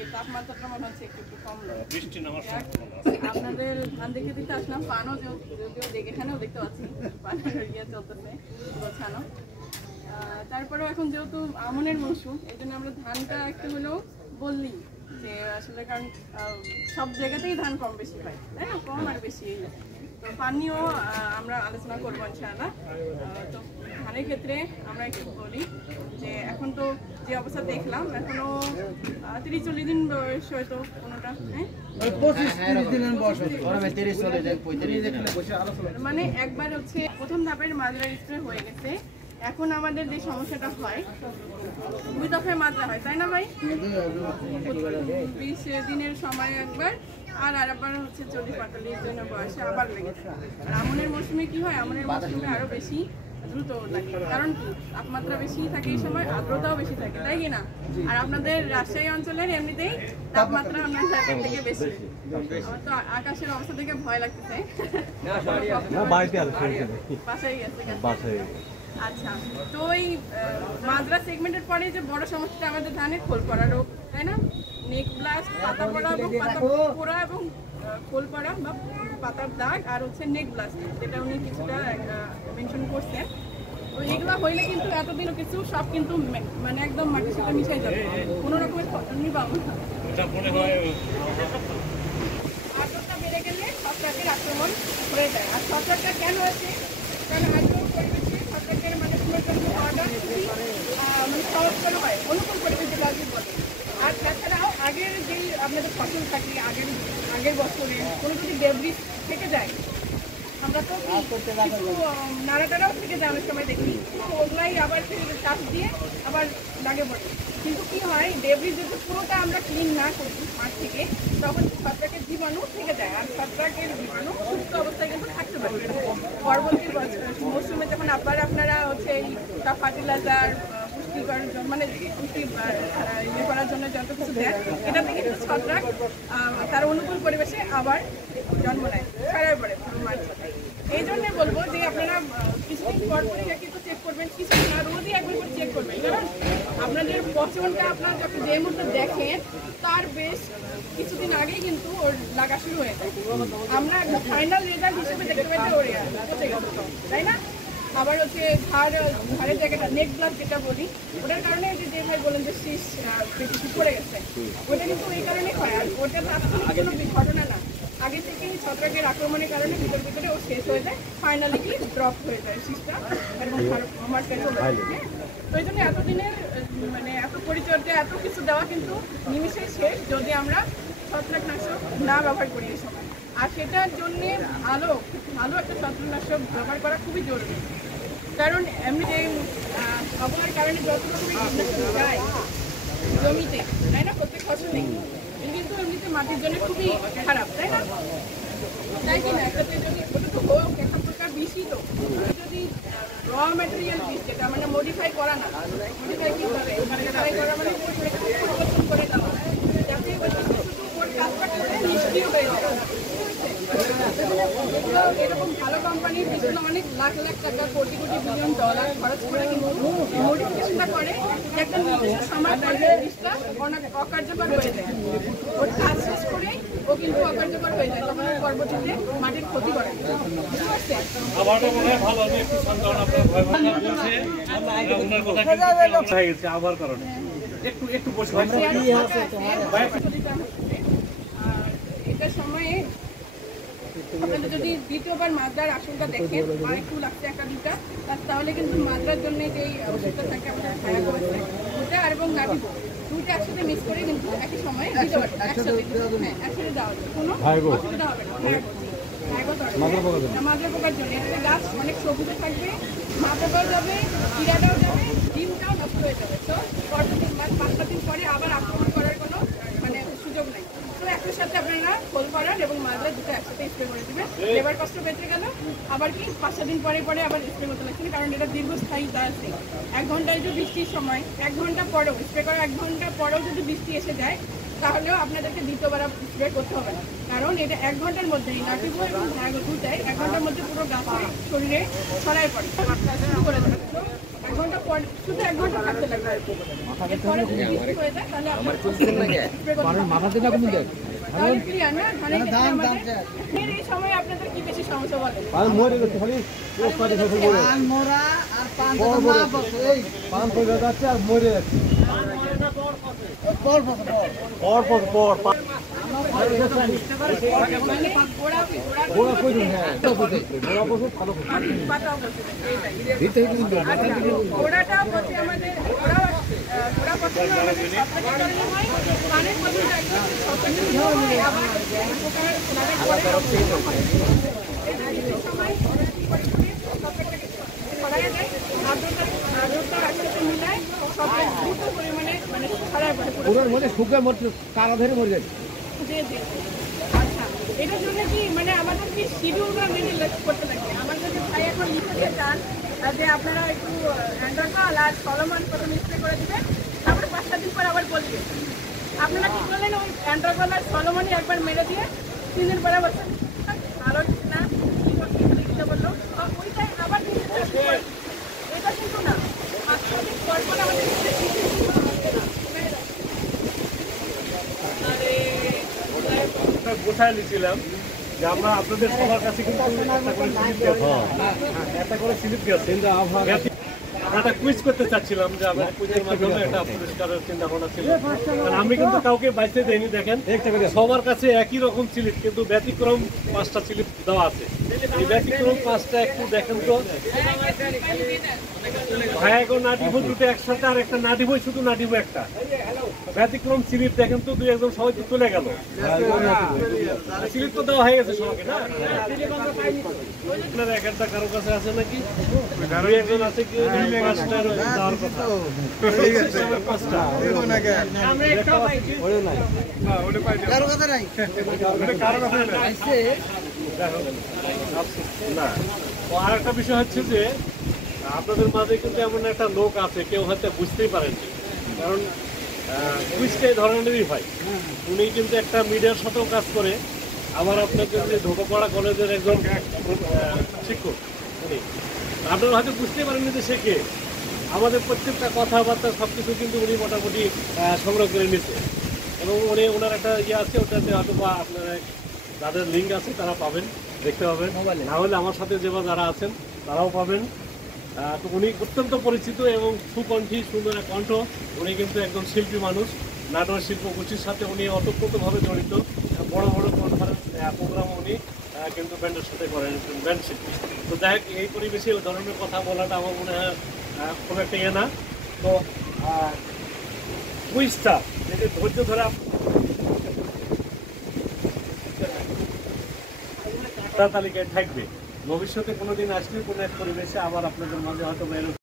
এই তাপমাত্রাটা মনে হচ্ছে একটু কমলো। আপনাদের ধান দেখে দিতে আসলাম, পানও যদিও এখানেও দেখতে পাচ্ছি পানের ইয়ে চলতেছে গোছানো। তারপরেও এখন যেহেতু আমনের মৌসুম, এই জন্য আমরা ধানটা একটু হলেও বললি যে আসলে, কারণ সব জায়গাতেই ধান কম বেশি হয়, তাই না? কম আর বেশি। তো পানিও আমরা আলোচনা করবো ইনশাআল্লাহ। তো ধানের ক্ষেত্রে আমরা একটু বলি যে এখন তো যে অবস্থা দেখলাম, এখনো 30-40 দিন বয়স হয়তো কোনোটা, মানে একবার হচ্ছে প্রথম ধাপের মাজরা স্প্রে হয়ে গেছে। এখন আমাদের যে সমস্যাটা হয়, 2 দফায় মাজরা হয়, তাই না ভাই? 20 দিনের সময় একবার, আর একবার হচ্ছে 40-45 দিনের বয়সে আবার লেগে যায়। আর আমনের মৌসুমে কি হয়, আমনের মৌসুমে আরো বেশি দ্রুত লাগে, কারণ কি তাপমাত্রা বেশি থাকে এই সময়, আর্দ্রতাও বেশি থাকে, তাই কি না? আর আপনাদের রাজশাহী অঞ্চলের এমনিতেই তাপমাত্রা অন্যান্য জায়গার থেকে বেশি। আমার তো আকাশের অবস্থা থেকে ভয় লাগতেছে। আচ্ছা, তো ওই মাজরা সেগমেন্টের পরে যে বড় সমস্যাটা আমাদের ধানের খোল পড়া রোগ, তাই না? নেক ব্লাস্ট, পাতা পড়া এবং পাতা পোড়া এবং খোল পড়া বা পাতার দাগ, আর হচ্ছে নেক ব্লাস্ট, যেটা উনি কিছুটা মেনশন করছেন। তো এগুলো হইলে কিন্তু এতদিনও কিছু সব কিন্তু মানে একদম মাটির সাথে মিশাই যাবে, কোনো রকমের ফসলই পাবো না। আর্দ্রতা বেড়ে গেলে ছত্রাকের আক্রমণ হয়ে যায়। আর ছত্রাকটা কেন আছে? কারণ আর্দ্র পরিবেশে ছত্রাকের মানে পুনর্জন্ম হওয়াটা খুবই মানে সহজতর হয়, অনুকূল পরিবেশে বাজি বলে। আর তাছাড়াও আগের যেই আপনাদের ফসল থাকে, আগের বছরে কোনো যদি ডেব্রিজ থেকে যায়, আমরা তো কিছু নাড়াটারাও থেকে যায় অনেক সময় দেখি, ওগুলাই আবার চাষ দিয়ে আবার লাগে পড়ে। কিন্তু কি হয়, ডেব্রিজ যদি পুরোটা আমরা ক্লিন না করি মাঠ থেকে, তখন ছত্রাকের জীবাণু থেকে যায়। আর ছত্রাকের জীবাণু সুস্থ অবস্থায় কিন্তু থাকতে পারে। পরবর্তী মৌসুমে যখন আবার আপনারা হচ্ছে এই ফার্টিলাইজার পুষ্টিকর মানে পুষ্টি ইয়ে করার জন্য যত কিছু দেয়, এটা থেকে কিন্তু ছত্রাক তার অনুকূল পরিবেশে আবার জন্ম নেয়, ছড়ায় পড়ে মাঠ। এই জন্য বলবো যে আপনারা কিছুদিন পর পরই কিন্তু চেক করবেন, কিছুদিন না রোজই একবার করে চেক করবেন। কারণ আপনাদের পচনটা আপনার যখন যে মুহূর্তে দেখেন তার বেশ কিছুদিন আগেই কিন্তু ওর লাগা শুরু হয়ে যায়। আমরা ফাইনাল রেজাল্ট হিসেবে দেখতে পাই যে ওর পচে গেছে, তাই না? আবার হচ্ছে ঘাড়ের জায়গাটা নেক ব্লাস্ট যেটা বলি, ওটার কারণে যে ভাই বলেন যে শীষ বেশি পড়ে গেছে, ওটা কিন্তু এই কারণেই হয়। আর ওটা তাৎক্ষণিক কোনো ঘটনা না, আগে থেকেই ছত্রাকের আক্রমণের কারণে ভিতরে ও শেষ হয়ে যায়, ফাইনালি কি ড্রপ হয়ে যায় শীষটা এবং আমার পেটে হয়ে যায়। তো এই জন্য এতদিনের মানে এত পরিচর্যা, এত কিছু দেওয়া কিন্তু নিমিষেই শেষ যদি আমরা ছত্রাকনাশক না ব্যবহার করি এই সময়। আর সেটার জন্যে ভালো একটা ছত্রাকনাশক ব্যবহার করা খুবই জরুরি। কারণ এমনি আবহাওয়ার কারণে যতটুকু যায় জমিতে, তাই না, প্রত্যেক ফসলে, কিন্তু এমনিতে মাটির জন্য খুবই খারাপ, তাই না? তাই কি না? একসাথে যদি এখন প্রকার বিষই তো, যদি র ম্যাটেরিয়াল বিষ, যেটা মানে মডিফাই করা না, মডিফাই কি হবে, মডিফাই করা মানে পরিবর্তন করে দেওয়া, যাতে ওর কাজটা করে নিষ্ক্রিয় হয়ে যায়। এরকম ভালো কোম্পানির পিছনে অনেক লাখ লাখ টাকা, কোটি কোটি বিলিয়ন ডলার খরচ করে কিন্তু মডিফিকেশনটা করে, একটা নির্দিষ্ট সময় পরে জিনিসটা অনেক অকার্যকর হয়ে যায়। ওর কাজ শেষ করেই ও কিন্তু অকার্যকর হয়ে যায়, তখন পরবর্তীতে মাটির ক্ষতি করে। এটার সময়ে আপনারা যদি দ্বিতীয়বার মাজরার আশঙ্কা দেখেন, একটু লাগছে একটা দুটা, তাহলে কিন্তু মাজরার জন্য যে ওষুধটা থাকে আমাদের ছায়া করেছে ওটা এবং নাটিব দুটো একসাথে মিক্স করে কিন্তু একই সময়ে দিতে পারবেন, একসাথে দেওয়া যাবে, কোনো অসুবিধা হবে না। মাজরা পোকার জন্য এখানে গাছ অনেক সবুজে থাকবে, মাজরাটাও যাবে, চিরাটাও যাবে, ডিমটাও নষ্ট হয়ে যাবে। তো পরবর্তী 5-7 দিন পরে আবার আক্রমণ করার কোনো মানে সুযোগ নাই। তো একটার সাথে আপনারা খোল করান এবং মাজরা দুটো একসাথে স্প্রে করে দেবেন, লেবার কষ্ট বেঁচে গেল। আবার কি 5-7 দিন পরে আবার স্প্রে করতে লাগছে, কারণ এটা দীর্ঘস্থায়ী আছে। 1 ঘন্টায় যদি বৃষ্টির সময় 1 ঘন্টা পরেও স্প্রে করা, 1 ঘন্টা পরেও যদি বৃষ্টি এসে যায়, তাহলেও আপনাদেরকে দ্বিতীয়বার স্প্রে করতে হবে না, কারণ এটা 1 ঘন্টার মধ্যেই নাটিভো এবং ঝাগো দুটাই 1 ঘন্টার মধ্যে পুরো গাছের শরীরে ছড়ায় পড়ে। শুরু করে দেবেন, 1 ঘন্টা পর, শুধু 1 ঘন্টা থাকতে লাগবে। এরপরে যদি বৃষ্টি হয়ে যায় তাহলে আপনার স্প্রে করতে হবে। তাহলে ক্লিয়ার না? এই সময় আপনাদের কি বেশি সমস্যা বলেন? ওড়াটা হচ্ছে আমাদের ওড়া পছন্দ আমাদের সবথেকে হয়, কানের পছন্দ একদম সবথেকে হয়, আবার পোকার লাগার পরে এই সময় সবথেকে ছড়ায় যায়, আর্দ্রতা একসাথে মিলায় সবথেকে দ্রুত পরিমাণে মানে ছড়ায় পড়ে পুরো মধ্যে শুকিয়ে মরছে, তারা ধরে মরে যায়। জি জি। আচ্ছা, এটার জন্য কি মানে আমাদের কি শিডিউলটা মেনে করতে লাগে? আমার যদি ভাই এখন লিখতে চান যে আপনারা একটু অ্যান্ড্রোকল আর সলোমন প্রথমে স্প্রে করে দিবেন, তারপরে 5-7 দিন পর আবার বলবেন। আপনারা কি করলেন, ওই অ্যান্ড্রোকল আর সলোমনই একবার মেরে দিয়ে 3 দিন পরে বলছেন ভালো না কি করতে লিখতে বললো, ওইটাই আবার এটা কিন্তু না, 5-7 দিন পর পর আমাদের গোছায় নিয়েছিলাম যে আমরা আপনাদের সবার কাছে কিন্তু একটা করে স্লিপ গেছে। একটা কুইজ করতে চাচ্ছিলাম যে আমরা কুইজের মাধ্যমে একটা পুরস্কারের চিন্তা ভাবনা ছিল, কারণ আমি কিন্তু কাউকে বাইসে দেয়নি। দেখেন সবার কাছে একই রকম স্লিপ, কিন্তু ব্যতিক্রম 5টা স্লিপ দেওয়া আছে। এই ব্যতিক্রম 5টা একটু দেখেন তো। ভাইয়াগো নাটিভো দুটো একসাথে, আর একটা নাটিভো শুধু নাটিভো একটা। ব্যতিক্রম স্লিপ দেখেন তো, 2-1 সবাই তো চলে গেল। স্লিপ তো দেওয়া হয়ে গেছে সবাইকে না? আপনার একটা কারো কাছে আছে নাকি? 2-1 আছে কি? 5টার দেওয়ার কথা। 5টা কারো কথা নাই, কারো কথা নাই না। আর একটা বিষয় হচ্ছে যে আপনাদের মাঝে কিন্তু এমন একটা লোক আছে, কেউ হয়তো বুঝতেই পারেননি, কারণ কুইজটা এই ধরনেরই হয়। উনি কিন্তু একটা মিডিয়ার সাথেও কাজ করে, আবার আপনাদের যে ঢোকাপাড়া কলেজের একজন শিক্ষক উনি। আপনারা হয়তো বুঝতেই পারেননি যে সে কে। আমাদের প্রত্যেকটা কথাবার্তা সব কিছু কিন্তু উনি মোটামুটি সংগ্রহ করে নিচ্ছে, এবং উনি ওনার একটা ইয়ে আছে, ওটাতে হয়তো বা আপনারা যাদের লিঙ্ক আছে তারা পাবেন, দেখতে পাবেন। নাহলে আমার সাথে যারা আছেন তারাও পাবেন। তো উনি অত্যন্ত পরিচিত এবং সুকণ্ঠী, সুন্দর কণ্ঠ। উনি কিন্তু একজন শিল্পী মানুষ, নাটক শিল্পগোষ্ঠীর সাথে উনি ওতপ্রোতভাবে জড়িত। বড় বড় কনফারেন্স প্রোগ্রাম উনি কিন্তু ব্যান্ডের সাথে করেন, ব্যান্ড শিল্পী। তো যাই হোক, এই পরিবেশে ওই ধরনের কথা বলাটা আমার মনে হয় খুব একটা ইয়ে না। তো কুইজটা যদি ধৈর্য ধরে তালিকায় থাকবে, ভবিষ্যতে কোনোদিন আসলে কোনো এক পরিবেশে আবার আপনাদের মাঝে হয়তো